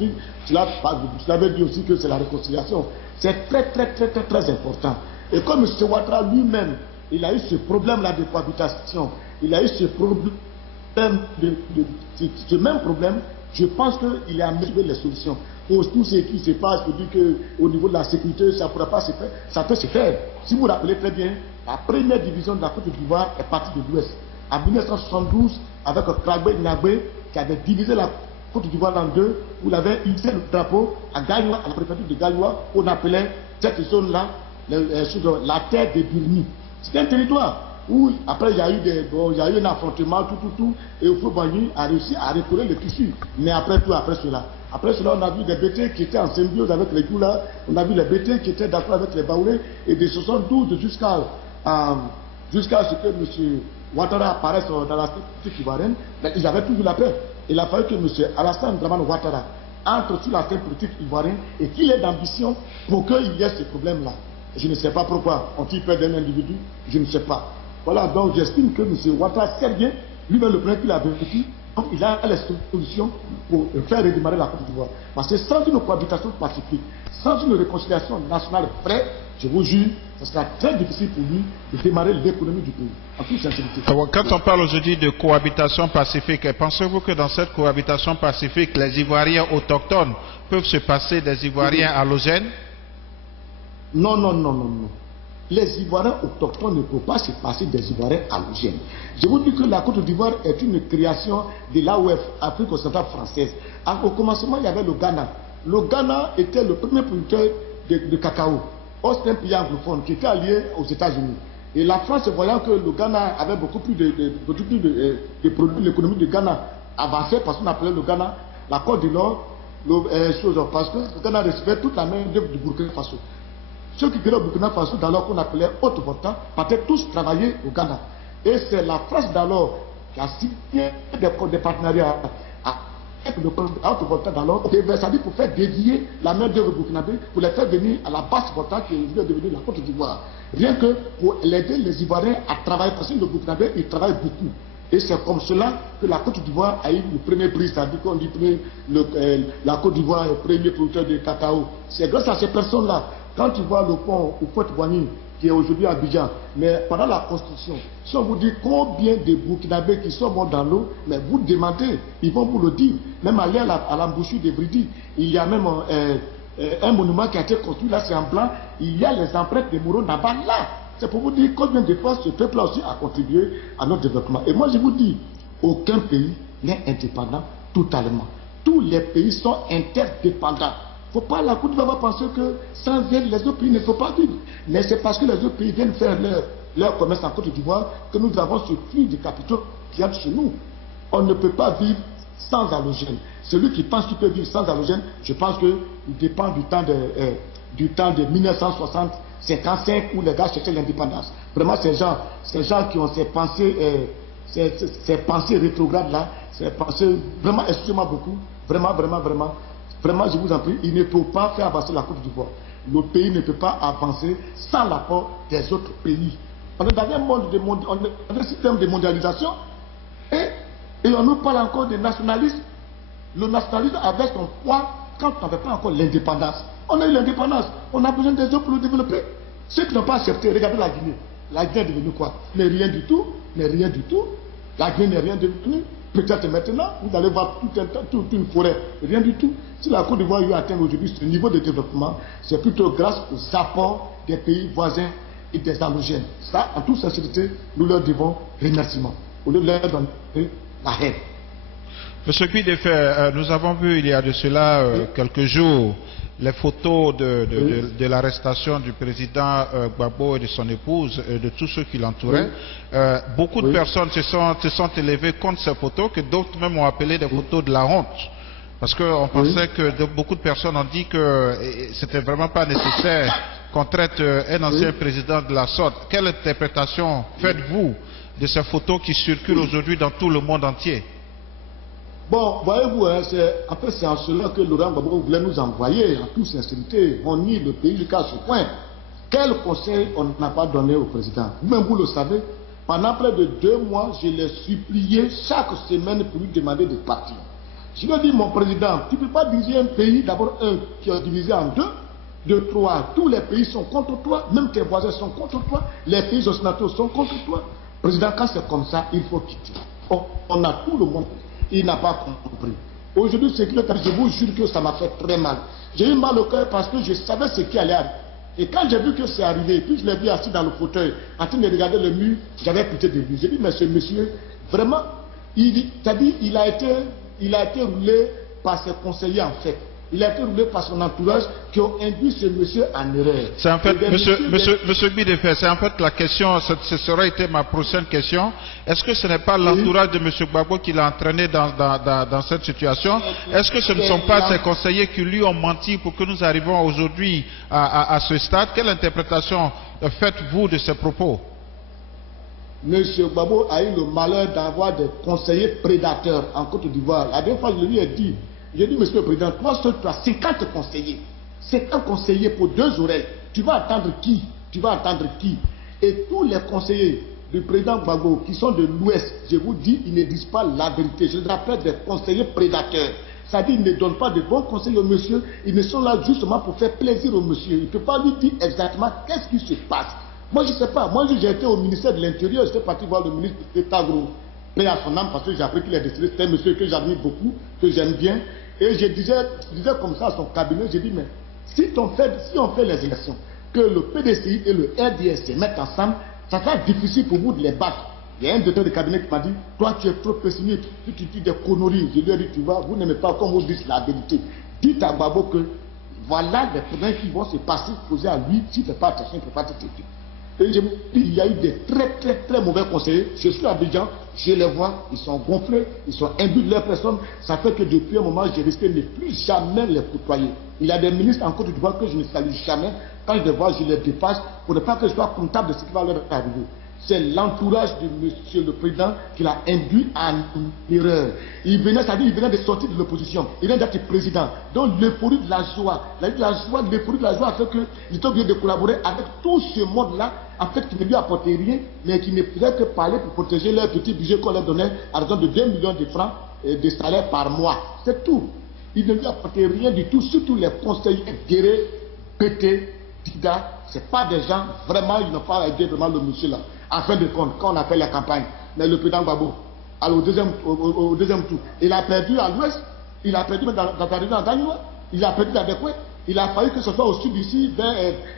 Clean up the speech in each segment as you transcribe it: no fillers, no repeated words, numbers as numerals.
pacifique. Cela veut dire aussi que c'est la réconciliation. C'est très important. Et comme M. Ouattara lui-même, il a eu ce problème-là de cohabitation, il a eu ce problème, ce même problème, je pense qu'il a amené les solutions. Pour tout ce qui se passe, pour dire qu'au niveau de la sécurité, ça ne pourra pas se faire, ça peut se faire. Si vous vous rappelez très bien, la première division de la Côte d'Ivoire est partie de l'Ouest. En 1972, avec Krabbe Nyabé, qui avait divisé la Côte d'Ivoire en deux, vous l'avez hissé le drapeau à Gagnoua, à la préfecture de Gagnoua, on appelait cette zone-là la terre de Birni. C'était un territoire où, après, il y a eu un affrontement, et Houphouët-Boigny a réussi à recoller le tissu. Mais après cela, on a vu des BT qui étaient en symbiose avec les Goula, on a vu les BT qui étaient d'accord avec les Baoulés, et de 72 jusqu'à ce que M. Ouattara apparaisse dans la politique ivoirienne, ils avaient toujours la paix. Il a fallu que M. Alassane Dramane Ouattara entre sur la scène politique ivoirienne et qu'il ait d'ambition pour qu'il y ait ce problème-là. Je ne sais pas pourquoi ont-ils peur d'un individu, je ne sais pas. Voilà, donc j'estime que M. Ouattara sait bien, lui-même le premier qu'il a vécu, donc il a les solutions pour faire redémarrer la Côte d'Ivoire. Parce que sans une cohabitation pacifique, sans une réconciliation nationale vraie, je vous jure, ce sera très difficile pour lui de démarrer l'économie du pays, en toute sincérité. Quand on parle aujourd'hui de cohabitation pacifique, pensez-vous que dans cette cohabitation pacifique, les Ivoiriens autochtones peuvent se passer des Ivoiriens allogènes? Non. Les Ivoiriens autochtones ne peuvent pas se passer des Ivoiriens allogènes. Je vous dis que la Côte d'Ivoire est une création de l'AOF, Afrique occidentale française. Au commencement, il y avait le Ghana. Le Ghana était le premier producteur de cacao. C'était un pays anglophone qui était allié aux États-Unis. Et la France, voyant que le Ghana avait beaucoup plus de produits, l'économie du Ghana avançait parce qu'on appelait le Ghana la Côte du Nord, parce que le Ghana recevait toute la main d'œuvre du Burkina Faso. Ceux qui étaient au Burkina Faso, d'alors qu'on appelait haute-voltant, partaient tous travailler au Ghana. Et c'est la France d'alors qui a signé des partenariats avec le haute-voltant d'alors, c'est-à-dire pour faire dévier la main d'œuvre burkinabé, pour les faire venir à la basse voltant qui est devenue la Côte d'Ivoire. Rien que pour aider les Ivoiriens à travailler, parce que le burkinabé, il travaille beaucoup. Et c'est comme cela que la Côte d'Ivoire a eu le premier prix, c'est-à-dire qu'on dit la Côte d'Ivoire est le premier producteur de cacao. C'est grâce à ces personnes-là. Quand tu vois le pont Houphouët-Boigny qui est aujourd'hui à Abidjan, mais pendant la construction, si on vous dit combien de Burkinabés qui sont morts dans l'eau, mais vous demandez, ils vont vous le dire. Même aller à l'embouchure de Bridi, il y a même un monument qui a été construit, là c'est en blanc, il y a les empreintes de Moro Naba là. C'est pour vous dire combien de fois ce peuple-là aussi a contribué à notre développement. Et moi je vous dis, aucun pays n'est indépendant totalement. Tous les pays sont interdépendants. Il ne faut pas la Côte d'Ivoire penser que sans elle, les autres pays ne peuvent pas vivre. Mais c'est parce que les autres pays viennent faire leur commerce en Côte d'Ivoire que nous avons ce flux de capitaux qui entre chez nous. On ne peut pas vivre sans halogène. Celui qui pense qu'il peut vivre sans halogène, je pense qu'il dépend du temps de 1960-55 où les gars cherchaient l'indépendance. Vraiment, ces gens qui ont ces pensées rétrogrades-là, ces pensées, vraiment, excusez-moi beaucoup, vraiment, je vous en prie, il ne peut pas faire avancer la Côte d'Ivoire. Le pays ne peut pas avancer sans l'apport des autres pays. On est dans un système de mondialisation et on nous parle encore de nationalisme. Le nationalisme avait son poids quand on n'avait pas encore l'indépendance. On a eu l'indépendance, on a besoin des autres pour le développer. Ceux qui n'ont pas accepté, regardez la Guinée. La Guinée est devenue quoi? Mais rien du tout. La Guinée n'est rien devenu. Peut-être maintenant, vous allez voir toute une forêt, rien du tout. Si la Côte d'Ivoire a atteint aujourd'hui ce niveau de développement, c'est plutôt grâce aux apports des pays voisins et des allogènes. Ça, en toute sincérité, nous leur devons remerciement. Au lieu de leur donner la haine. Monsieur Guy-Defer, nous avons vu il y a de cela quelques jours les photos de l'arrestation du président Gbagbo et de son épouse et de tous ceux qui l'entouraient. Beaucoup de personnes se sont élevées contre ces photos, que d'autres même ont appelé des photos de la honte. Parce qu'on pensait que beaucoup de personnes ont dit que c'était vraiment pas nécessaire qu'on traite un ancien président de la sorte. Quelle interprétation faites-vous de ces photos qui circulent aujourd'hui dans tout le monde entier? Bon, voyez-vous, c'est en cela que Laurent Gbagbo voulait nous envoyer, en toute sincérité. On nie le pays jusqu'à ce point. Quel conseil on n'a pas donné au président? Vous-même, vous le savez, pendant près de 2 mois, je l'ai supplié chaque semaine pour lui demander de partir. Je lui ai dit, mon président, tu ne peux pas diriger un pays, d'abord qui est divisé en deux, de trois. Tous les pays sont contre toi, même tes voisins sont contre toi, les pays occidentaux sont contre toi. Président, quand c'est comme ça, il faut quitter. Oh, on a tout le monde, il n'a pas compris. Aujourd'hui, ce qui est arrivé, je vous jure que ça m'a fait très mal. J'ai eu mal au cœur parce que je savais ce qui allait arriver. Et quand j'ai vu que c'est arrivé, puis je l'ai vu assis dans le fauteuil, en train de regarder le mur, j'avais pitié de lui. J'ai dit, mais ce monsieur, vraiment, il a été roulé par ses conseillers en fait. Il a été roulé par son entourage qui ont induit ce monsieur en erreur. C'est en fait, monsieur Gbideffer, c'est en fait la question, ça aurait été ma prochaine question. Est-ce que ce n'est pas l'entourage de monsieur Gbagbo qui l'a entraîné dans cette situation? Est-ce que ce ne sont pas ses conseillers qui lui ont menti pour que nous arrivions aujourd'hui à ce stade? Quelle interprétation faites-vous de ces propos? Monsieur Gbagbo a eu le malheur d'avoir des conseillers prédateurs en Côte d'Ivoire. La dernière fois, je lui ai dit, monsieur le président, toi seul, tu as 50 conseillers. 50 conseillers pour 2 oreilles. Tu vas attendre qui? Et tous les conseillers du président Gbagbo qui sont de l'Ouest, je vous dis, ils ne disent pas la vérité. Je les appelle des conseillers prédateurs. C'est-à-dire qu'ils ne donnent pas de bons conseils au monsieur. Ils ne sont là justement pour faire plaisir au monsieur. Il ne peut pas lui dire exactement qu'est-ce qui se passe. Moi, je ne sais pas. Moi, j'ai été au ministère de l'Intérieur. J'étais parti voir le ministre d'État Gros. Paix à son âme, parce que j'ai appris qu'il est décédé. C'était un monsieur que j'admire beaucoup, que j'aime bien. Et je disais comme ça à son cabinet, j'ai dit, mais si on fait les élections, que le PDCI et le RDS se mettent ensemble, ça sera difficile pour vous de les battre. Il y a un directeur de cabinet qui m'a dit, toi tu es trop pessimiste, tu dis des conneries. Je lui ai dit, tu vois, vous n'aimez pas comme vous dites la vérité. Dites à Gbagbo que voilà les problèmes qui vont se passer, poser à lui, s'il ne fait pas attention, il ne peut pas te traiter. Et je vous dis, il y a eu des très mauvais conseillers. Je suis à Abidjan, je les vois, ils sont gonflés, ils sont imbus de leur personne. Ça fait que depuis un moment, j'ai risqué de ne plus jamais les côtoyer. Il y a des ministres en Côte d'Ivoire que je ne salue jamais. Quand je les vois, je les dépasse pour ne pas que je sois comptable de ce qui va leur arriver. C'est l'entourage de monsieur le président qui l'a induit en erreur. Il venait de sortir de l'opposition. Il vient d'être président. Donc l'euphorie de la joie, l'euphorie de la joie a fait qu'il était obligé de collaborer avec tout ce monde-là, en fait, qui ne lui apportait rien, mais qui ne faisait que parler pour protéger leur petit budget qu'on leur donnait à raison de 2 millions de francs de salaire par mois. C'est tout. Il ne lui apportait rien du tout, surtout les conseillers guérés, pétés, Dida. Ce n'est pas des gens, vraiment, ils n'ont pas aidé vraiment le monsieur là. En fin de compte, quand on a fait la campagne, mais le président Gbagbo, au deuxième tour, il a perdu à l'ouest, il a perdu dans la région à Gagnoua, il a perdu à Dekwe, il a fallu que ce soit au sud ici, vers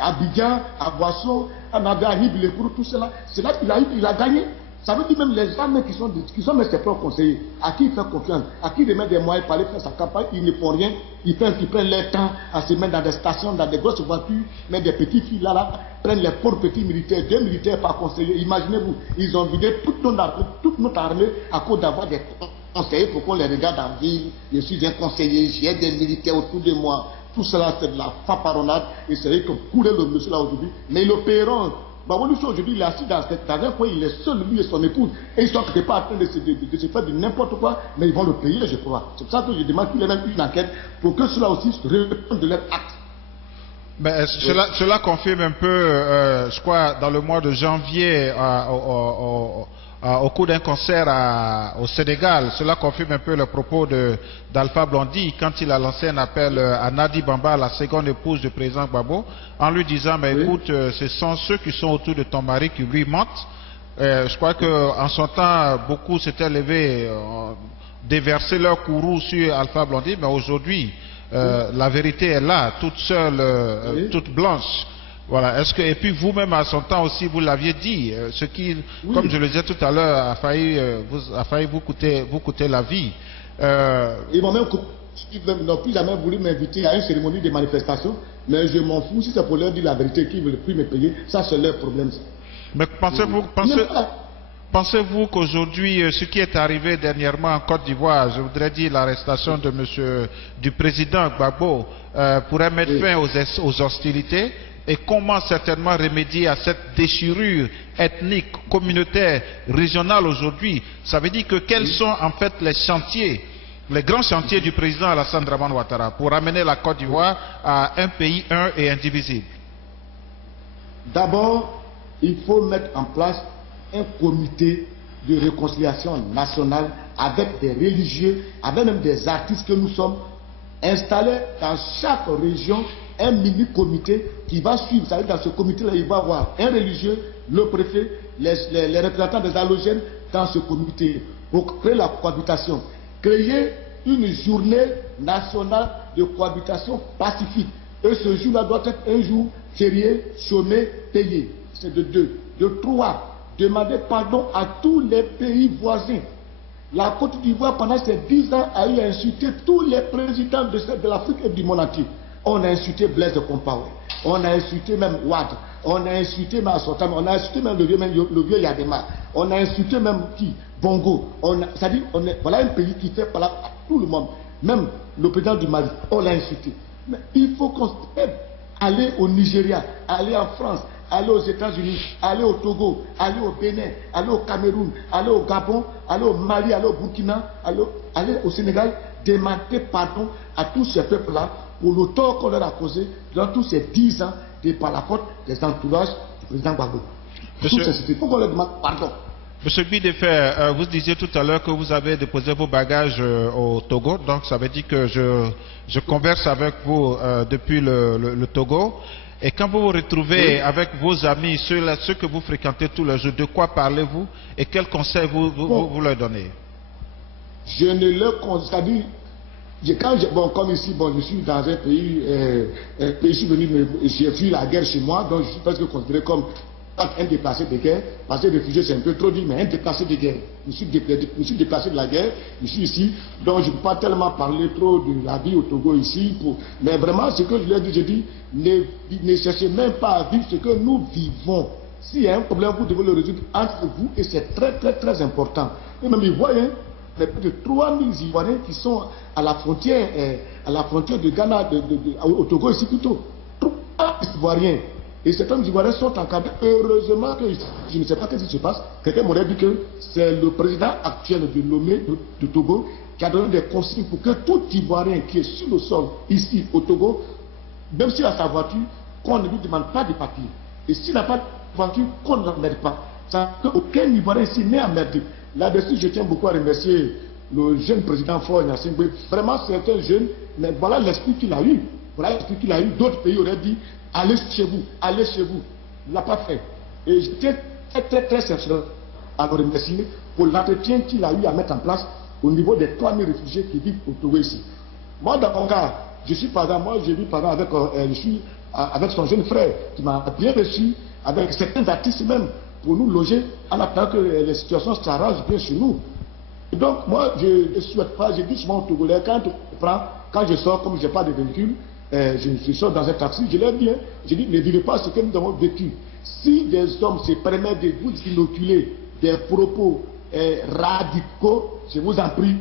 Abidjan, à Boisseau, à Nagari, Bilekourou, tout cela. C'est là qu'il a gagné. Ça veut dire même les gens qui sont ses propres conseillers, à qui il fait confiance, à qui il remet des moyens pour aller faire sa campagne, ils ne font rien, ils prennent leur temps à se mettre dans des stations, dans des grosses voitures, mettre des petites filles là, prennent les pauvres petits militaires, 2 militaires par conseiller. Imaginez-vous, ils ont vidé toute notre armée à cause d'avoir des conseillers pour qu'on les regarde en ville. Je suis un conseiller, j'ai des militaires autour de moi. Tout cela, c'est de la fanfaronnade, et c'est vrai que couler le monsieur là aujourd'hui, mais ils le paieront. Aujourd'hui, il est assis dans un coin, il est seul, lui et son épouse, et ils sont pas en train de se faire de n'importe quoi, mais ils vont le payer, je crois. C'est pour ça que je demande qu'il y ait même une enquête pour que cela aussi se répondent de leur acte. Mais cela confirme un peu, je crois, dans le mois de janvier, au cours d'un concert au Sénégal, cela confirme un peu le propos d'Alpha Blondy quand il a lancé un appel à Nadi Bamba, la seconde épouse du président Gbagbo, en lui disant, mais écoute, ce sont ceux qui sont autour de ton mari qui lui mentent. Je crois qu'en son temps, beaucoup s'étaient levés, déverser leur courroux sur Alpha Blondy, mais aujourd'hui, la vérité est là, toute seule, toute blanche. Voilà. Et puis vous-même à son temps aussi, vous l'aviez dit, ce qui, comme je le disais tout à l'heure, a failli vous coûter la vie. Ils n'ont plus jamais voulu m'inviter à une cérémonie de manifestation, mais je m'en fous. Si c'est pour leur dire la vérité, qu'ils ne veulent plus me payer, ça c'est leur problème. Mais pensez-vous qu'aujourd'hui, ce qui est arrivé dernièrement en Côte d'Ivoire, je voudrais dire l'arrestation du président Gbagbo, pourrait mettre fin aux hostilités? Et comment certainement remédier à cette déchirure ethnique, communautaire, régionale aujourd'hui? Ça veut dire que quels sont en fait les chantiers, les grands chantiers du président Alassane Dramane Ouattara pour amener la Côte d'Ivoire à un pays un et indivisible? D'abord, il faut mettre en place un comité de réconciliation nationale avec des religieux, avec même des artistes que nous sommes, installer dans chaque région un mini-comité qui va suivre. Ça veut dire dans ce comité-là, il va y avoir un religieux, le préfet, les représentants des halogènes dans ce comité pour créer la cohabitation. Créer une journée nationale de cohabitation pacifique. Et ce jour-là doit être un jour férié, chômé, payé. C'est de 2. De 3, demander pardon à tous les pays voisins. La Côte d'Ivoire, pendant ces 10 ans, a eu à insulter tous les présidents de l'Afrique et du monde entier. On a insulté Blaise Compaoré, on a insulté même Ouad, on a insulté même Assotam, on a insulté même le vieux Yadema, on a insulté même qui Bongo. C'est-à-dire, voilà un pays qui fait parler à tout le monde. Même le président du Mali, on l'a insulté. Mais il faut qu'on aller au Nigeria, aller en France, aller aux États-Unis, aller au Togo, aller au Bénin, aller au Cameroun, aller au Gabon, aller au Mali, aller au Burkina, aller au Sénégal, demander pardon à tous ces peuples-là pour le tort qu'on leur a causé durant tous ces 10 ans par la faute des entourages du président Gbagbo. Il faut qu'on leur demande pardon. Monsieur Bidefer, vous disiez tout à l'heure que vous avez déposé vos bagages au Togo, donc ça veut dire que je converse avec vous depuis le Togo. Et quand vous vous retrouvez avec vos amis, ceux que vous fréquentez tous les jours, de quoi parlez-vous et quels conseils vous leur donnez? Je ne leur conseille pas. Comme ici, je suis dans un pays, je suis venu, j'ai fui la guerre chez moi, donc je suis presque considéré comme un déplacé de guerre, parce que réfugié c'est un peu trop dit, mais un déplacé de guerre. Je suis déplacé de la guerre, je suis ici, donc je ne peux pas tellement parler trop de la vie au Togo ici, mais vraiment ce que je leur dis, je dis, ne cherchez même pas à vivre ce que nous vivons. S'il y a un problème, vous devez le résoudre entre vous, et c'est très très très important. Et même Ivoiriens, les plus de 3000 Ivoiriens qui sont à la frontière de Ghana, au Togo ici plutôt, 3 Ivoiriens. Et certains Ivoiriens sont encadrés. Heureusement que je ne sais pas ce qui se passe. Quelqu'un m'aurait dit que c'est le président actuel de Lomé, du Togo, qui a donné des consignes pour que tout Ivoirien qui est sur le sol, ici au Togo, même s'il a sa voiture, qu'on ne lui demande pas de papier. Et s'il n'a pas de voiture, qu'on ne l'emmerde pas. Aucun Ivoirien ici n'est emmerdé. Là-dessus, je tiens beaucoup à remercier le jeune président Faure Gnassingbé. Vraiment, c'est un jeune, mais voilà l'esprit qu'il a eu. Voilà l'esprit qu'il a eu. D'autres pays auraient dit allez chez vous, allez chez vous. Il ne l'a pas fait. Et je tiens très très très sincèrement à le remercier pour l'entretien qu'il a eu à mettre en place au niveau des 3000 réfugiés qui vivent au Togo ici. Moi, dans mon cas, je suis par exemple, moi, je vis par exemple avec son jeune frère qui m'a bien reçu, avec certains artistes même, pour nous loger en attendant que les situations s'arrangent bien chez nous. Et donc, moi, je ne souhaite pas, je dis souvent aux Togolais, quand je sors, comme je n'ai pas de véhicule, je sors dans un taxi, je leur dis, je dis, ne vivez pas ce que nous avons vécu. Si des hommes se permettent de vous inoculer des propos radicaux, je vous en prie,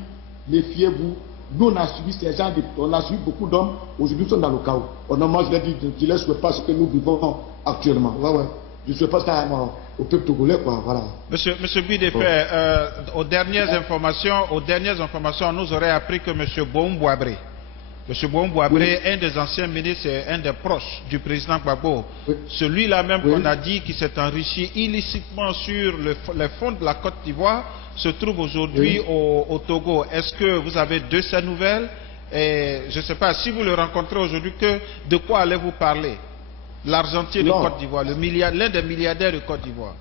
méfiez-vous. Nous, on a suivi ces gens, on a suivi beaucoup d'hommes, aujourd'hui, nous sommes dans le chaos. Moi, je leur dis, je ne leur souhaite pas ce que nous vivons actuellement. Ouais. Je ne souhaite pas ça au peuple togolais, quoi. Voilà. Monsieur Bidefer, aux dernières informations, on nous aurait appris que M. Boum-Boabré, un des anciens ministres et un des proches du président Gbagbo, celui-là même qu'on a dit qu'il s'est enrichi illicitement sur les fonds de la Côte d'Ivoire, se trouve aujourd'hui au Togo. Est-ce que vous avez de ces nouvelles? Et je ne sais pas, si vous le rencontrez aujourd'hui, de quoi allez-vous parler? L'argentier de Côte d'Ivoire, l'un des milliardaires de Côte d'Ivoire.